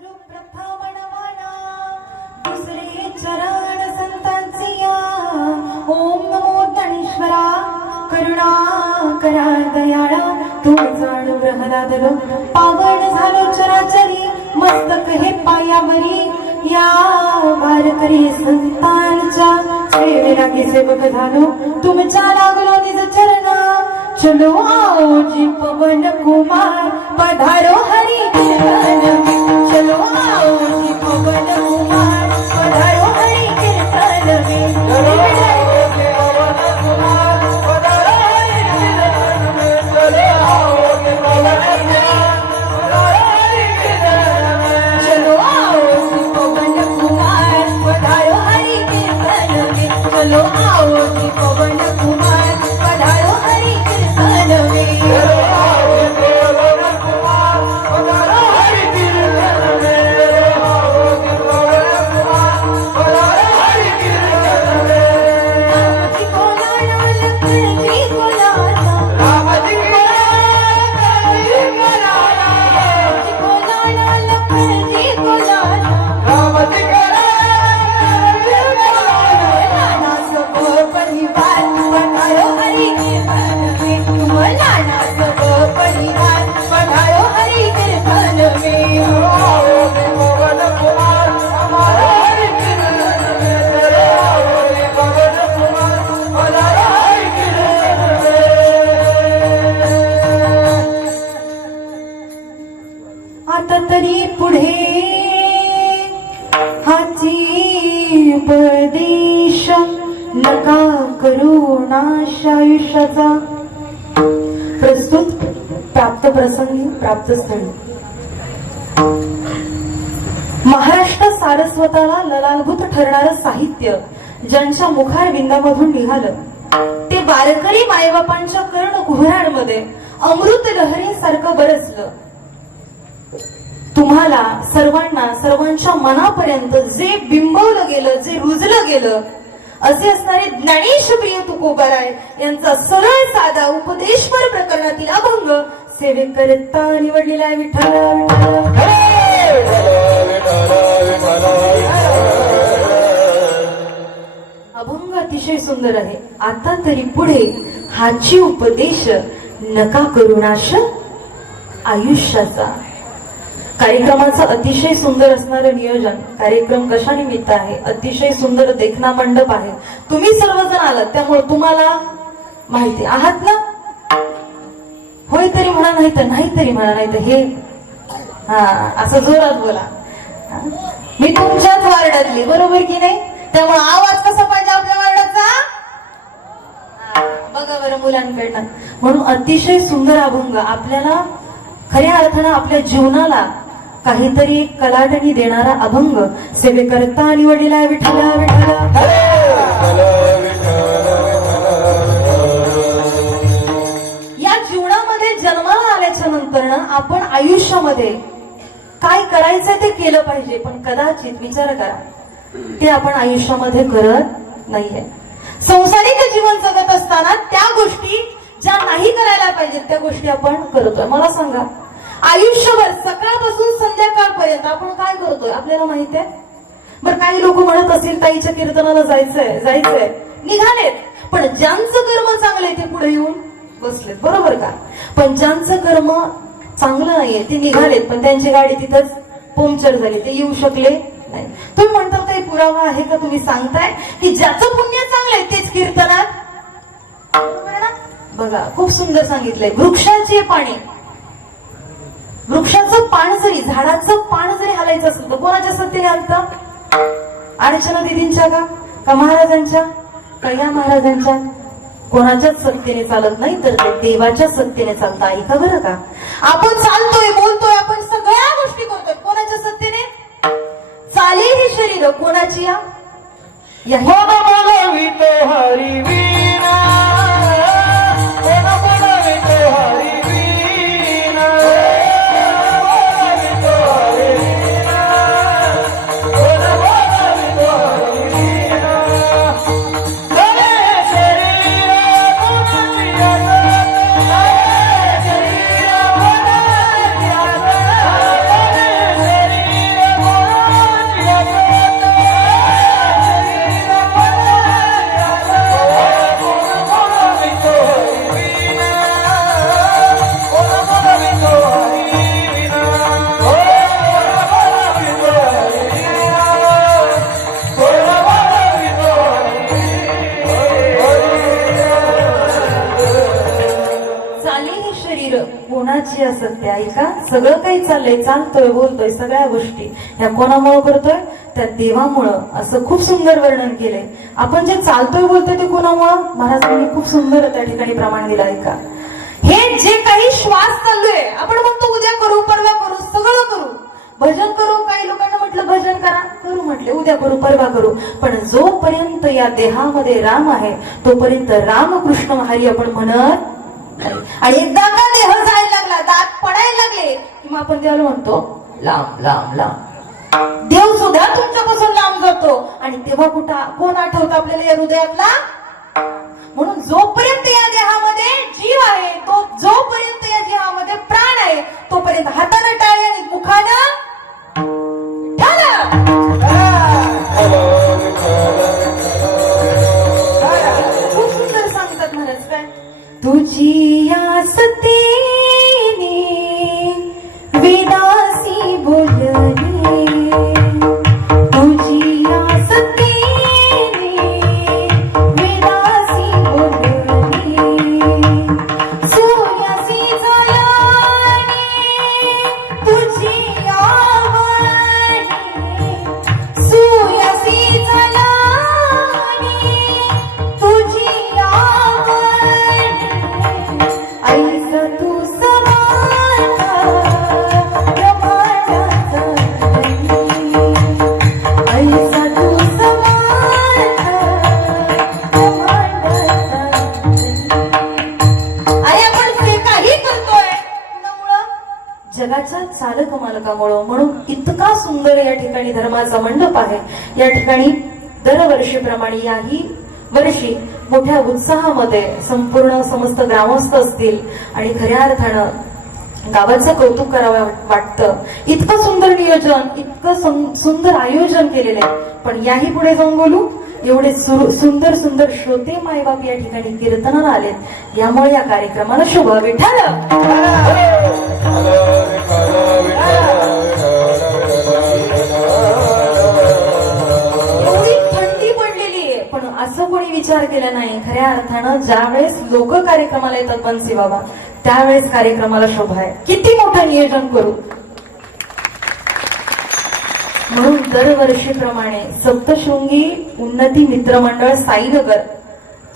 सर्वप्रथम नमना दुसरे चरण संतांचिया. ओम नमो ज्ञानेश्वरा करुणा करा दयाळा. तुमचा अनुग्रह लादलो पावन झालो चराचरी. मस्तक हे पायावरी या वारकरी संतांच्या सेवेला सेवक झालो तुमच्या लागलो निज चरणा. चलो आओ जी पवन कुमार पधारो हरि कीर्तन. चलो आओ जी पवन कुमार पधारो हरि कीर्तन में. चलो आओ जी पवन कुमार पधारो हरि कीर्तन में. चलो आओ जी पवन कुमार पधारो हरि कीर्तन में. चलो आओ जी पवन कुमार पधारो हरि कीर्तन में. चलो आओ जी पवन कुमार पधारो हरि कीर्तन में. आता तरी पुढे हाची उपदेश नका करू नाश आयुष्याचा. प्रस्तुत प्राप्त प्रसंगी प्राप्त स्थळी. महाराष्ट्र सारस्वताला ललालभूत ठरणारं साहित्य ज्यांच्या मुखारविंदामधून निघालं ते वारकरी मायबापांच्या कर्ण कुहरांमध्ये अमृत लहरीसारखं बरसलं. तुम्हाला सर्वांना सर्वांच्या मनापर्यंत जे बिंबवलं गेलं जे रुजलं गेलं असे असणारे ज्ञानेशप्रिय तुकोबाराय यांचा सरळ साधा उपदेशपर प्रकरणातील अभंग सेवेकरता निवडलेला आहे. विठ्ठल अभंग अतिशय सुंदर आहे. आता तरी पुढे हाची उपदेश नका करू नाश आयुष्याचा. कार्यक्रमाचं अतिशय सुंदर असणारं नियोजन. कार्यक्रम कशा निमित्त आहे. अतिशय सुंदर देखना मंडप आहे. तुम्ही सर्वजण आलात त्यामुळे तुम्हाला माहिती आहात ना. होय तरी म्हणा नाही तर नाही तरी म्हणा नाही तर हे असं जोरात बोला. मी तुमच्याच वार्डातली बरोबर की नाही. त्यामुळे आवाज कसा पाहिजे आपल्या वार्डाचा बघा बरं मुलांकडनं. म्हणून अतिशय सुंदर अभंग आपल्याला खऱ्या अर्थानं आपल्या जीवनाला काहीतरी एक कलाटणी देणारा अभंग सेवेकरता निवडलेला आहे. विठ्ठला विठ्ठला. या जीवनामध्ये जन्माला आल्याच्या नंतर आपण आयुष्यामध्ये काय करायचंय ते केलं पाहिजे. पण कदाचित विचार करा ते आपण आयुष्यामध्ये करत नाहीये. संसारिक जीवन जगत असताना त्या गोष्टी ज्या नाही करायला पाहिजेत त्या गोष्टी आपण करतोय. मला सांगा आयुष्यभर सकाळपासून संध्याकाळपर्यंत आपण काय करतोय आपल्याला माहित आहे. बरं काही लोक म्हणत असतील ताईच्या कीर्तनाला जायचंय निघालेत. पण ज्यांचं कर्म चांगलंय ते पुढे येऊन बसलेत बरोबर का. पण ज्यांचं कर्म चांगलं नाहीये ते निघालेत पण त्यांची गाडी तिथंच पंक्चर झाली ते येऊ शकले नाही. तुम्ही म्हणता काही पुरावा आहे का. तुम्ही सांगताय की ज्याचं पुण्य चांगलंय तेच कीर्तनात बघा खूप सुंदर सांगितलंय. वृक्षाचे पाणी वृक्षाचं पान जरी झाडाचं पान जरी हलायचं असेल तर कोणाच्या सत्तेने हलतं. अर्चना दिदींच्या का महाराजांच्या का या महाराजांच्या. कोणाच्याच सत्तेने चालत नाही तर ते देवाच्या सत्तेने चालतं. ऐका बरं का. आपण चालतोय बोलतोय आपण सगळ्या गोष्टी करतोय कोणाच्या सत्तेने. चाले हे शरीर कोणाची या जे असत ते ऐका. सगळं काही चाललंय, चालतोय, बोलतोय, सगळ्या गोष्टी या कोणामुळे करतोय? त्या देवामुळं. असं खूप सुंदर वर्णन केलंय. आपण जे चालतोय बोलतोय ते कोणामुळं? महाराजांनी खूप सुंदर त्या ठिकाणी प्रमाण दिलं. ऐका, हे जे काही श्वास चाललोय, आपण म्हणतो उद्या करू, परवा करू, सगळं करू, भजन करू. काही लोकांना म्हटलं भजन करा, करू म्हटले, उद्या करू, परवा करू. पण जोपर्यंत या देहामध्ये राम आहे तोपर्यंत रामकृष्ण हरी आपण म्हणत. आणि एकदा का देह जायला लागला, दात पडायला लागले की मग आपण देवाला म्हणतो लांब लांब लांब. देव सुद्धा तुमच्यापासून लांब जातो. आणि तेव्हा कोण आठवतं आपल्याला या हृदयातला? म्हणून जोपर्यंत या देहामध्ये जीव आहे, तो जोपर्यंत या जीवामध्ये प्राण आहे तोपर्यंत हातानं टाळी आणि मुखानं खूप सुंदर सांगतात महाराज. काय तुझी आसतेने वेदासी बोलली, तुझी आसतेने वेदासी बोलली, सूर्यासी झाल्याने तुझी आवडी, सूर्यासी झाल्याने तुझी आवडी, ऐसा तू समाता ब्रह्मांडाचा धनी, ऐसा तू समाता ब्रह्मांडाचा धनी. अरे आपण जे काही करतोय कुणामुळं? जगाच्या चालक मालकामुळं. म्हणून इतका सुंदर या ठिकाणी धर्माचा मंडप आहे. या ठिकाणी दरवर्षीप्रमाणे याही वर्षी मोठ्या उत्साहामध्ये संपूर्ण समस्त ग्रामस्थ असतील आणि खऱ्या अर्थानं गावाचं कौतुक करावं वाटतं. इतकं सुंदर नियोजन, इतकं सुंदर आयोजन केलेलं आहे. पण याही पुढे जाऊन बोलू. एवढे सुंदर सुंदर श्रोते मायबाप या ठिकाणी कीर्तनाला आलेत, यामुळे या कार्यक्रमाला शुभ. विठ्ठल एवढी थंडी पडलेली आहे, पण असं कोणी विचार केला नाही. खऱ्या अर्थानं ज्यावेळेस लोक कार्यक्रमाला येतात बनसी बाबा, त्यावेळेस कार्यक्रमाला शोभा आहे. किती मोठं नियोजन करू. म्हणून दरवर्षीप्रमाणे सप्तशृंगी उन्नती मित्रमंडळ साईनगर,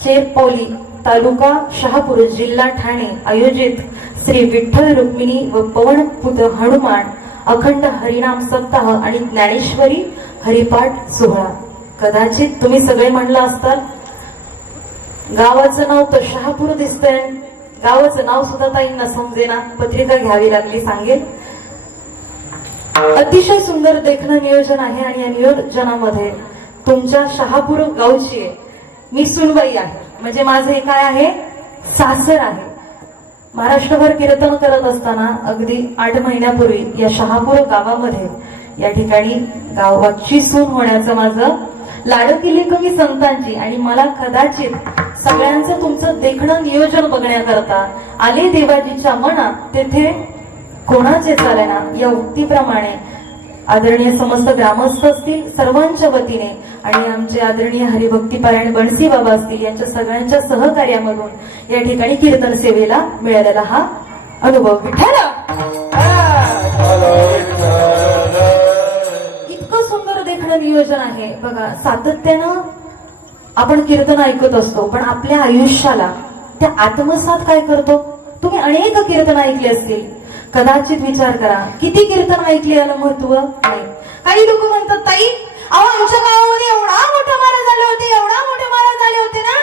चेरपौली, तालुका शहापूर, जिल्हा ठाणे आयोजित श्री विठ्ठल रुक्मिणी व पवनपुत हनुमान अखंड हरिनाम सप्ताह आणि ज्ञानेश्वरी हरिपाठ सोहळा. कदाचित तुम्ही सगळे म्हणलं असताल गावाचं नाव तर शहापूर दिसतंय, गावाचं नाव सुद्धा ताईंना समजेना, पत्रिका घ्यावी लागली. सांगेल, अतिशय सुंदर देखणं नियोजन आहे. आणि या नियोजनामध्ये तुमच्या शहापूर गावची आहे मी सुनबाई आहे. म्हणजे माझं हे काय आहे? सासर आहे. महाराष्ट्रभर कीर्तन करत असताना अगदी 8 महिन्यापूर्वी या शहापूर गावामध्ये या ठिकाणी गावाची सून होण्याचं माझं लाडकी कमी संतांची. आणि मला कदाचित सगळ्यांचं तुमचं देखणं नियोजन बघण्याकरता आले देवाजीच्या मना तेथे कोणाचे चालेना या उक्तीप्रमाणे आदरणीय समस्त ग्रामस्थ असतील सर्वांच्या वतीने आणि आमचे आदरणीय हरिभक्तीपारायण बनसी बाबा असतील यांच्या सगळ्यांच्या सहकार्यामधून या ठिकाणी कीर्तन सेवेला मिळालेला हा अनुभव. विठ्ठल इतकं सुंदर देखणं नियोजन आहे बघा. सातत्यानं आपण कीर्तन ऐकत असतो, पण आपल्या आयुष्याला त्या आत्मसात काय करतो? तुम्ही अनेक कीर्तन ऐकले असतील. कदाचित विचार करा किती कीर्तन ऐकले याला महत्व नाही. काही लोक म्हणतात ताई अहो आमच्या गावामध्ये एवढा मोठे महाराज झाले होते, एवढा मोठे महाराज झाले होते ना,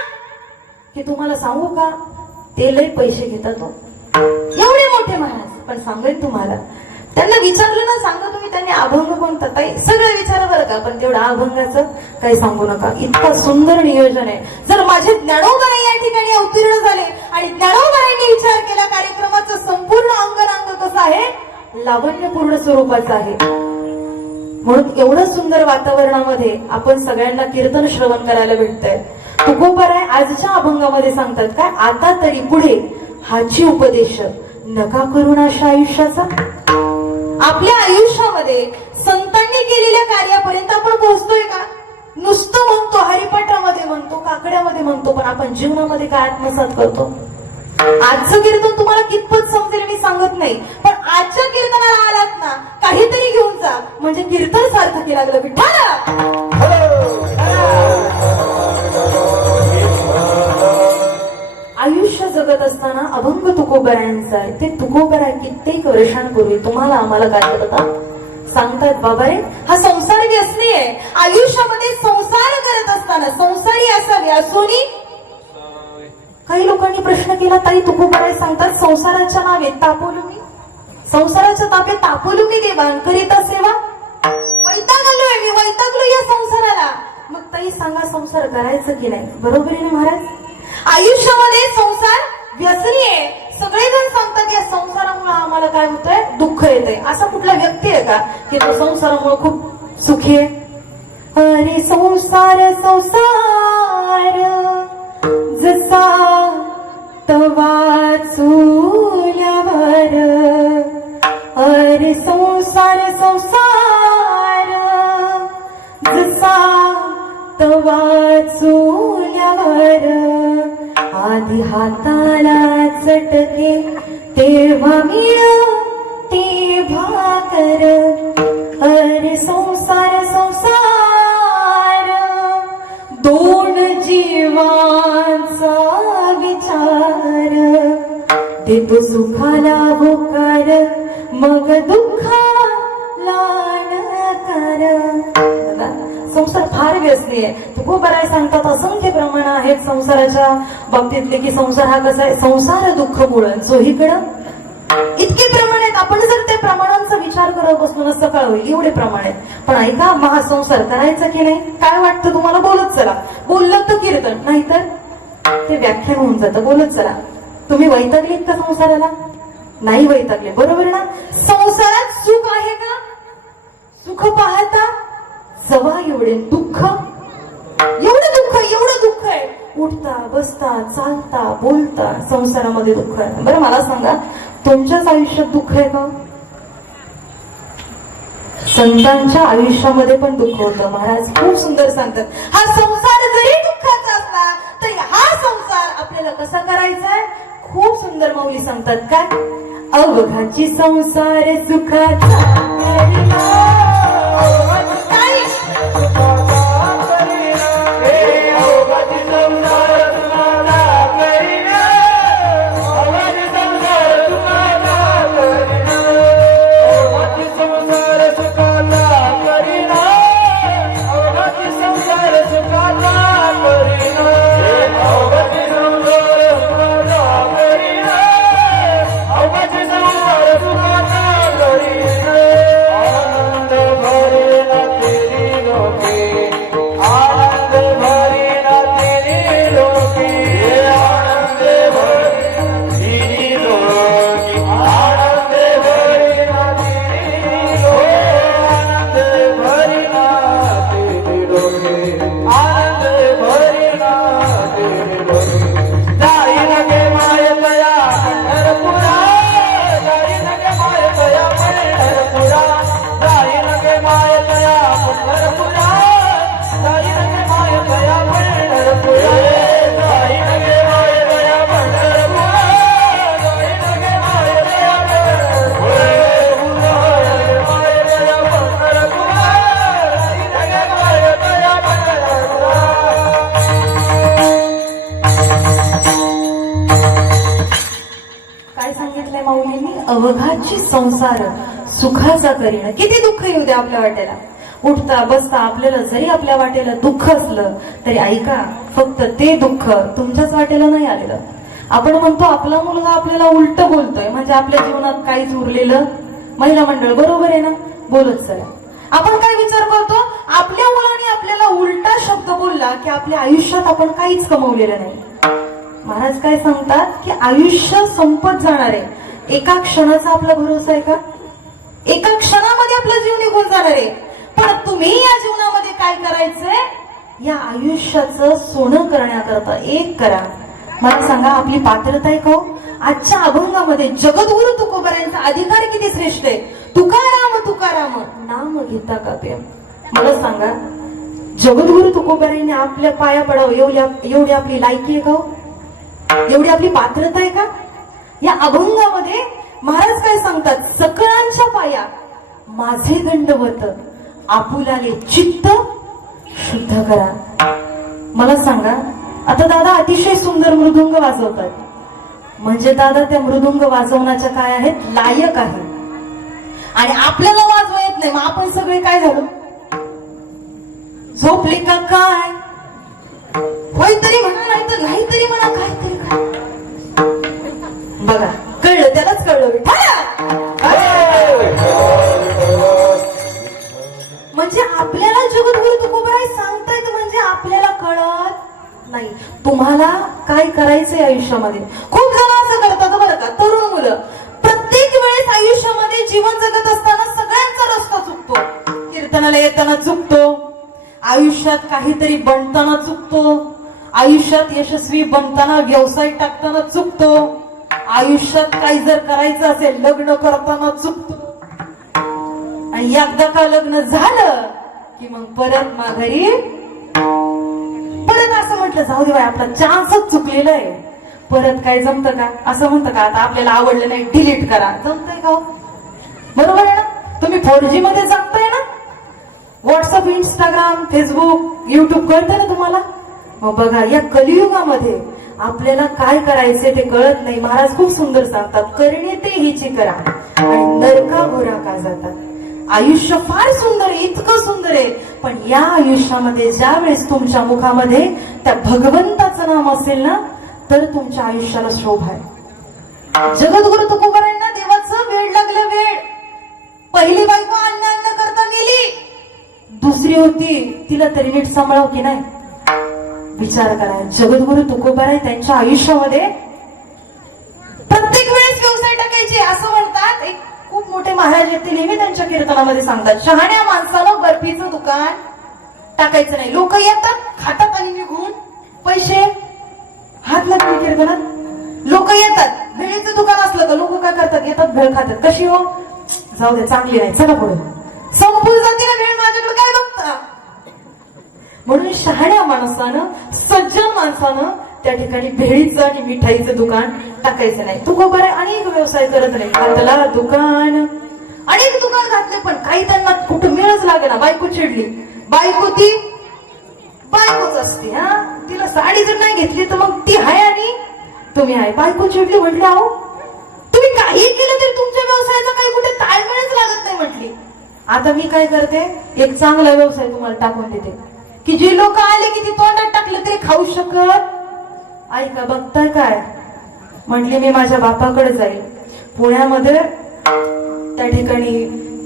की तुम्हाला सांगू का ते लय पैसे घेतात एवढे मोठे महाराज. पण सांगेन तुम्हाला, त्यांना विचारलं ना, सांगा तुम्ही त्यांनी अभंग कोणता ताई सगळं विचारा बरं का, पण तेवढं अभंगाचं काही सांगू नका. इतकं सुंदर नियोजन आहे. जर माझे ज्ञानोबाई या ठिकाणी अवतीर्ण झाले आणि ज्ञानोबाईंनी विचार केला कार्यक्रमाचं संपूर्ण अंगरांग कसं आहे? लावण्यपूर्ण स्वरूपाचं आहे. म्हणून एवढं सुंदर वातावरणामध्ये आपण सगळ्यांना कीर्तन श्रवण करायला भेटतंय. तुकोबाराय आजच्या अभंगामध्ये सांगतात काय? आता तरी पुढे हाची उपदेश नका करू नाशा आयुष्याचा. आपल्या आयुष्यामध्ये संतांनी केलेल्या कार्यापर्यंत आपण पोहोचतोय का? नुसतं म्हणतो, हरिपाठामध्ये म्हणतो, काकड्यामध्ये म्हणतो, पण आपण जीवनामध्ये काय आत्मसात करतो? आजचं कीर्तन तुम्हाला कितपत समजेल मी सांगत नाही, पण आजच्या कीर्तनाला आलात ना काहीतरी घेऊन जा, म्हणजे कीर्तन सार्थकी लागलं. विठ्ठला आयुष्य जगत असताना अभंग तुकोबरायांचा आहे. ते तुकोबरा कित्येक वर्षांपूर्वी तुम्हाला आम्हाला काय होता सांगतात, बाबा रे हा संसार व्यसनी आहे. आयुष्यामध्ये संसार करत असताना संसारी असावी असोनी. काही लोकांनी प्रश्न केला, ताई तुकोबराय सांगतात संसाराच्या नावे तापोलू मी, संसाराच्या तापे तापोलू मी देवा करीता सेवा. वैतागलोय मी, वैतागलो या संसाराला. मग ताई सांगा संसार करायचं की नाही? बरोबर आहे ना महाराज? आयुष्यामध्ये संसार व्यसनी आहे. सगळेजण सांगतात या संसारामुळे आम्हाला काय होतंय, दुःख येते. असा कुठला व्यक्ती आहे का की तो संसारामुळे खूप सुखी आहे? अरे संसार संसार जसा तवा चुल्यावर, अरे संसार संसार जसा तवा चुल्यावर, आधी हाताला चटके तेव्हा मिळते भाकर. अरे संसार संसार दोन जीवांचा विचार, देतो सुखाला होकार मग दुःखाला नकार. संसार फार व्यसनी आहे. तुकोबराय सांगतात असंख्य प्रमाण आहेत संसाराच्या बाबतीतले की संसार हा कसा आहे, संसार दुःख मूळ चोहीकडं. इतके प्रमाण आहेत, आपण जर त्या प्रमाणांचा विचार करत बसलो ना सकाळ होईल एवढे प्रमाण आहेत. पण ऐका, महासंसार करायचा की नाही? काय वाटतं तुम्हाला? बोलत चला. बोललं तर कीर्तन, नाहीतर ते व्याख्यान होऊन जातं. बोलत चला. तुम्ही वैतागलेत का संसाराला? नाही वैतागले, बरोबर ना? संसारात सुख आहे का? सुख पाहता जवा एवढे दुःख, एवढं दुःख आहे. उठता बसता चालता बोलता संसारामध्ये दुःख आहे. बरं मला सांगा, तुमच्याच आयुष्यात दुःख आहे का? संतांच्या आयुष्यामध्ये पण दुःख होतं. महाराज खूप सुंदर सांगतात, हा संसार जरी दुःखाचा असला तरी हा संसार आपल्याला कसा करायचा आहे? खूप सुंदर माऊली सांगतात, काय? अवघाची संसार सुखाचा अवघाची संसार सुखाचा करीन. किती दुःख येऊ दे आपल्या वाटेला, उठता बसता आपल्याला जरी आपल्या वाटेला दुःख असलं तरी ऐका, फक्त ते दुःख तुमच्याच वाटेला नाही आलेलं. आपण म्हणतो आपला मुलगा आपल्याला उलट बोलतोय म्हणजे आपल्या जीवनात काहीच उरलेलं. महिला मंडळ बरोबर आहे ना? बोलत चला. आपण काय विचार करतो, आपल्या मुलाने आपल्याला उलटा शब्द बोलला की आपल्या आयुष्यात आपण काहीच कमवलेलं नाही. महाराज काय सांगतात की आयुष्य संपत जाणार आहे. एका क्षणाचा आपला भरोसा आहे का? एका क्षणामध्ये आपला जीव निघून जाणार आहे. पण तुम्ही या जीवनामध्ये काय करायचंय? या आयुष्याचं सोनं करण्याकरता एक करा. मला सांगा, आपली पात्रता आहे का? आजच्या अभंगामध्ये जगद्गुरु तुकोबरायांचा अधिकार किती श्रेष्ठ आहे. तुकाराम तुकाराम नाम घेता का प्रेम. मला सांगा, जगद्गुरु तुकोबरायांनी आपल्या पाया पडावं एवढी आपली लायकी आहे का? एवढी आपली पात्रता आहे का? या अभंगामध्ये महाराज काय सांगतात, सकळांच्या पाया माझे दंडवत, आपुलाले चित्त शुद्ध करा. मला सांगा, आता दादा अतिशय सुंदर मृदुंग वाजवतात, म्हणजे दादा त्या मृदुंग वाजवण्याच्या काय आहेत, लायक आहे. आणि आपल्याला वाजवा येत नाही, मग आपण सगळे काय झालो, झोपले का काय? होय तरी म्हणा, नाही तर नाही तरी म्हणा, काहीतरी काय. बघा, कळलं, त्यालाच कळलं. म्हणजे आपल्याला जगद्गुरु तुकोबाराय सांगतायत, म्हणजे आपल्याला कळत नाही. तुम्हाला काय करायचंय आयुष्यामध्ये? खूप जण असं करतात बरं का, तरुण मुलं प्रत्येक वेळेस आयुष्यामध्ये जीवन जगत असताना सगळ्यांचा रस्ता चुकतो. कीर्तनाला येताना चुकतो, आयुष्यात काहीतरी बनताना चुकतो, आयुष्यात यशस्वी बनताना, व्यवसाय टाकताना चुकतो, आयुष्यात काही जर करायचं असेल लग्न करताना चुकतो. आणि एकदा का लग्न झालं की मग परत माघारी, परत असं म्हटलं जाऊ दे बाय, आपला चान्सच चुकलेला आहे, परत काय जमतं का? असं म्हणतं का, आता आपल्याला आवडलं नाही डिलीट करा, जमतंय का? बरोबर आहे ना? तुम्ही 4G मध्ये जगताय ना? व्हॉट्सअप, इंस्टाग्राम, फेसबुक, युट्यूब कळतंय ना तुम्हाला? मग बघा, या कलियुगामध्ये आपल्याला काय करायचे ते कळत नाही. महाराज खूप सुंदर सांगतात, करणे ते हिची करा आणि नरका घोरा का जातात. आयुष्य फार सुंदर आहे, इतकं सुंदर आहे, पण या आयुष्यामध्ये ज्या वेळेस तुमच्या मुखामध्ये त्या भगवंताचं नाम असेल ना, तर तुमच्या आयुष्याला शोभा आहे. जगद्गुरु तुकोबारायांना देवाचं वेड लागलं, वेड. पहिली बायको अन्न करता गेली, दुसरी होती, तिला तरी नीट सांभाळव की नाही? विचार करा. जगद्गुरु तुकोबाराय त्यांच्या आयुष्यामध्ये प्रत्येक वेळेस व्यवसाय टाकायचे. असं म्हणतात, एक खूप मोठे महाराज येते, नेहमी त्यांच्या कीर्तनामध्ये सांगतात, शहाण्या माणसानं बर्फीचं दुकान टाकायचं नाही. लोक येतात, खातात आणि निघून पैसे हात लागले कीर्तनात. लोक येतात, भेळीचं दुकान असलं का लोक काय करतात, येतात भेळ खातात. कशी हो, जाऊ दे, चांगली नाही, चला पुढे. संपून जाते ना भेळ, माझ्याकडे काय बघता? म्हणून शहाण्या माणसानं, सज्जन माणसानं त्या ठिकाणी भेळीचं आणि मिठाईचं दुकान टाकायचं नाही. तुकोबाराय अनेक व्यवसाय करत नाही, घातला दुकान, अनेक दुकान घातले, पण काही त्यांना कुठं मिळच लागे ना. बायको चिडली, बायको ती बायकोच असते. हा, तिला साडी जर नाही घेतली तर मग ती हाय आणि तुम्ही आहे. बायको चिडली, म्हटली अहो तुम्ही काही केलं तरी तुमच्या व्यवसायाचा काही कुठे ताळमेळच लागत नाही म्हटली. आता मी काय करते, एक चांगला व्यवसाय तुम्हाला टाकून देते, की जे लोक आले की ती तोंडात टाकलं तरी खाऊ शकत. ऐका, बघताय काय? म्हटली मी माझ्या बापाकडे जाईल. पुण्यामध्ये त्या ठिकाणी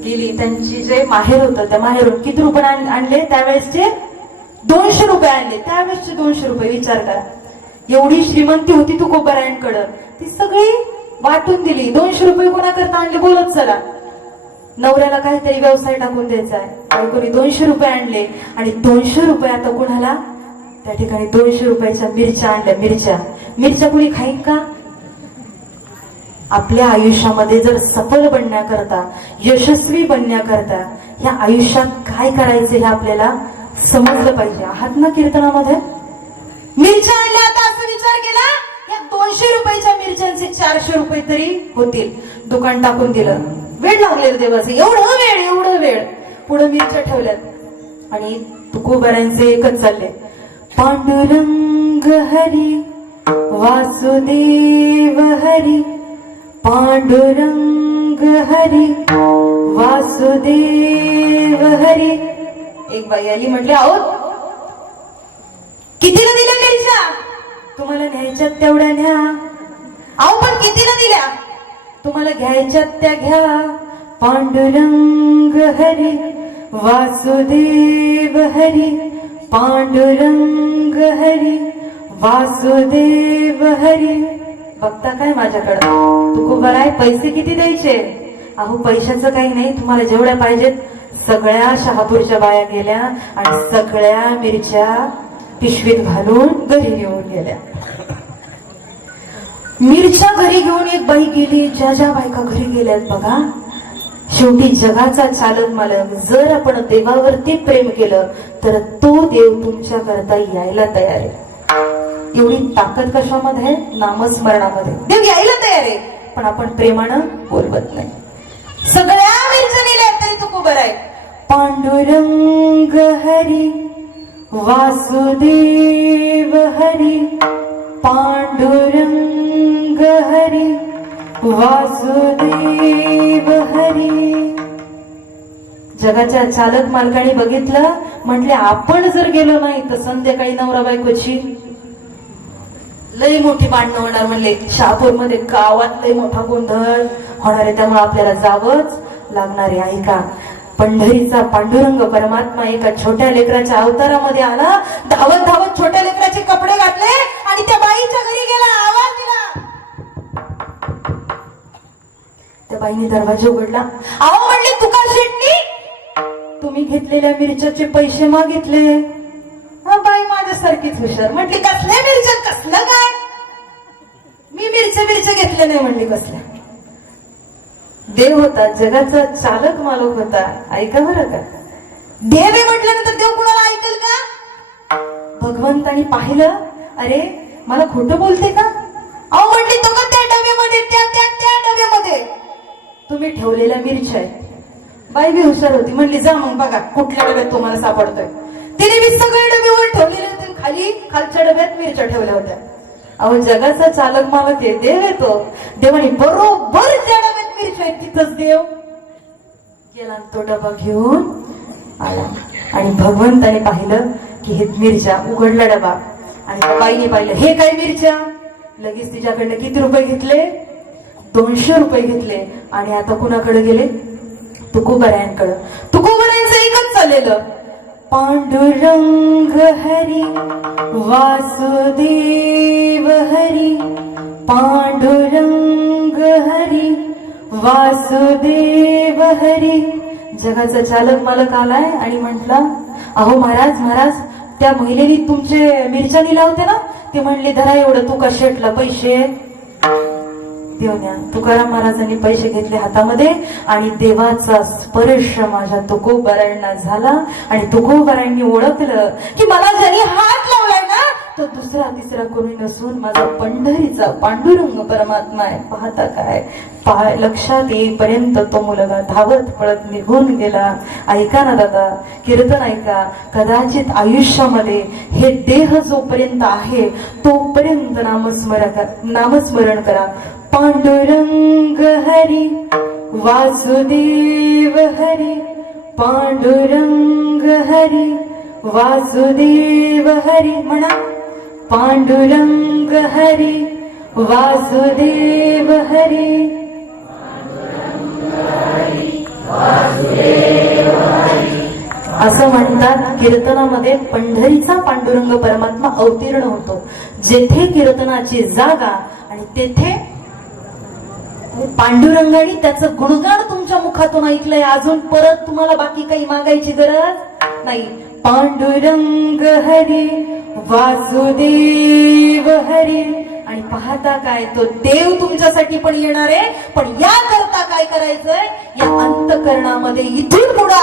गेली, त्यांची जे माहेर होतं त्या माहेरून किती रुपये आणले त्यावेळेसचे? 200 रुपये आणले. त्यावेळेसचे 200 रुपये विचार करा. एवढी श्रीमंती होती तुकोबारायांकडं, ती सगळी वाटून दिली. 200 रुपये कोणाकरता आणले बोलत चला. नवऱ्याला काहीतरी व्यवसाय टाकून द्यायचा आहे, कोणी 200 रुपये आणले आणि 200 रुपये आता कुणाला त्या ठिकाणी 200 रुपयाच्या मिरच्या आणल्या. मिरच्या कुणी खाईन का? आपल्या आयुष्यामध्ये जर सफल बनण्याकरता, यशस्वी बनण्याकरता या आयुष्यात काय करायचं हे आपल्याला समजलं पाहिजे. आहात ना कीर्तनामध्ये? मिरच्या आणल्या, आता असं विचार केला या 200 रुपयाच्या मिरच्यांचे 400 रुपये तरी होतील. दुकान टाकून दिलं. वेळ लागलेलं देवाचं, एवढं वेळ. पुढे मिरच्या ठेवल्यात आणि तुकोबारायांचे एकच चालले, पांडुरंग हरी वासुदेव हरी, पांडुरंग हरी वासुदेव हरी. एक बाई आली, म्हटली अहो कितीला दिल्या मिरच्या? तुम्हाला न्यायच्यात तेवढ्या न्या. अहो पण कितीला दिल्या? तुम्हाला घ्यायच्यात त्या घ्या. पांडुरंग हरी वासुदेव हरी, पांडुरंग हरी वासुदेव हरी. बघता काय माझ्याकडं? तुकोबाराय पैसे किती द्यायचे? अहो पैशाचं काही नाही, तुम्हाला जेवढ्या पाहिजेत सगळ्या शहापूरच्या बाया गेल्या आणि सगळ्या मिरच्या पिशवीत घालून घरी घेऊन गेल्या. मिरच्या घरी घेऊन एक बाई गेली. ज्या बायका घरी गेल्यात बघा, शेवटी जगाचा चालक मालक, जर आपण देवावरती प्रेम केलं तर तो देव तुमच्या करता यायला तयार आहे. एवढी ताकद कशामध्ये आहे? नामस्मरणामध्ये. देव यायला तयार आहे, पण आपण प्रेमानं बोलवत नाही. सगळ्या मिरच्या नेल्या तरी तू उभं आहे. पांडुरंग हरी वासुदेव हरी, पांडुरंग हरी वासुदेव हरी. जगाच्या चालक मालकाने बघितलं, म्हटले आपण जर गेलो नाही तर संध्याकाळी नवरा बायकोची लई मोठी भांडणं होणार. म्हणले शहापूरमध्ये गावात लई मोठा गोंधळ होणार आहे, त्यामुळे आपल्याला जावंच लागणार आहे. ऐका, पंढरीचा पांडुरंग परमात्मा एका छोट्या लेकराच्या अवतारामध्ये आला. धावत धावत छोट्या लेकराचे कपडे घातले आणि त्या बाईच्या घरी गेला. आवाज दिला. त्या बाईने दरवाजा उघडला. अहो म्हणले, तुका शेटणी, तुम्ही घेतलेल्या मिरच्याचे पैसे मागितले. हा, बाई माझ्यासारखीच हुशार. म्हटली कसल्या मिरच्या? कसलं काय? मी मिरच्या घेतले नाही. म्हणली कसल्या? देव होता, जगाचा चालक मालक होता. ऐका बरं का, देव आहे म्हटल्यानंतर देव कुणाला ऐकेल का? भगवंतानी पाहिलं, अरे मला खोटं बोलते का? अहो म्हटली, तो का त्या डब्यामध्ये, त्या डब्यामध्ये तुम्ही ठेवलेल्या मिरच्या आहेत. बाई बी हुशार होती. म्हणली जा मग बघा कुठल्या डब्यात तुम्हाला सापडतोय. तिने मी सगळे डबे वर ठेवलेले होते, खालच्या डब्यात मिरच्या ठेवल्या होत्या. अहो जगाचा चालक मालक आहे, देव येतो. देवाने बरोबर ज्या डब्यात मिरच्या आहेत तिथंच देव गेला. तो डबा घेऊन आला आणि भगवंताने पाहिलं की हे मिरच्या. उघडला डबा आणि बाईने पाहिलं, हे काय मिरच्या? लगेच तिच्याकडनं किती रुपये घेतले? 200 रुपये घेतले. आणि आता कुणाकडे गेले? तुकोबरायांकडे. तुकोबरायांचं एकच चाललेलं, पांडुरंग हरी वासुदेव हरी, पांडुरंग हरी वासुदेव हरी. जगाचा चालक मालक आलाय आणि म्हटला, अहो महाराज, त्या महिलेने तुमचे मिरच्या दिल्या होत्या ना, ते म्हणले धरा एवढं तुका शेटला पैसे देऊ द्या. तुकाराम महाराजांनी पैसे घेतले हातामध्ये आणि देवाचा स्पर्श माझ्या तुकोबरायांना झाला. आणि तुकोबरायांनी ओळखलं की मला ज्यांनी हात लावलाय ना तो दुसरा तिसरा कोणी नसून माझा पंढरीचा पांडुरंग परमात्मा आहे. पाहता काय, लक्षात येईपर्यंत तो मुलगा धावत पळत निघून गेला. ऐका ना दादा, कीर्तन ऐका. कदाचित आयुष्यामध्ये हे देह जोपर्यंत आहे तोपर्यंत नामस्मरण करा. पांडुरंग हरी वासुदेव हरी, पांडुरंग हरी वासुदेव हरी. म्हणा, पांडुरंग हरी वासुदेव हरी. असं म्हणतात कीर्तनामध्ये पंढरीचा पांडुरंग परमात्मा अवतीर्ण होतो. जेथे कीर्तनाची जागा आणि तेथे पांडुरंगाने त्याचं गुणगान तुमच्या मुखातून ऐकलंय. अजून परत तुम्हाला बाकी काही मागायची गरज नाही. पांडुरंग हरी वासुदेव हरी. आणि पाहता काय, तो देव तुमच्यासाठी पण येणार आहे. पण या करता काय करायचंय, या अंतकरणामध्ये इथून पुढे